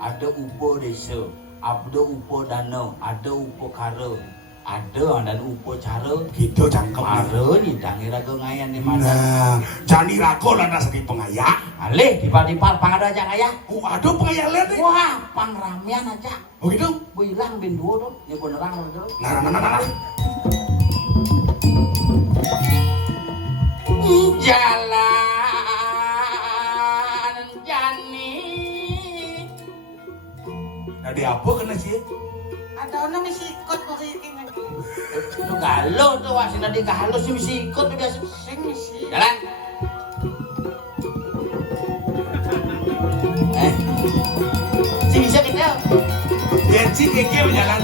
ada upo desa, ada upo danau, ada upo kara, ada dan upo cara. Gitu cangkem. Kara ni dangi raga ngayan ni madan. Nah, jani rago lah nasi di pengayak. Alih di Pal pangada aja ngayah. Aduh pengayak lihat nih. Wah, pangramian aja. Oh gitu. Bilang bin dua tuh, ya beneran bener. Nah. Jalan jani. Tadi apa kena sih? Ada orang mesti ikut berikin lagi. Itu galau tuh, wasin tadi galau sih mesti ikut tuh biasa. Sing mesti. Jalan. Si bisa kita. Ya sih keke berjalan.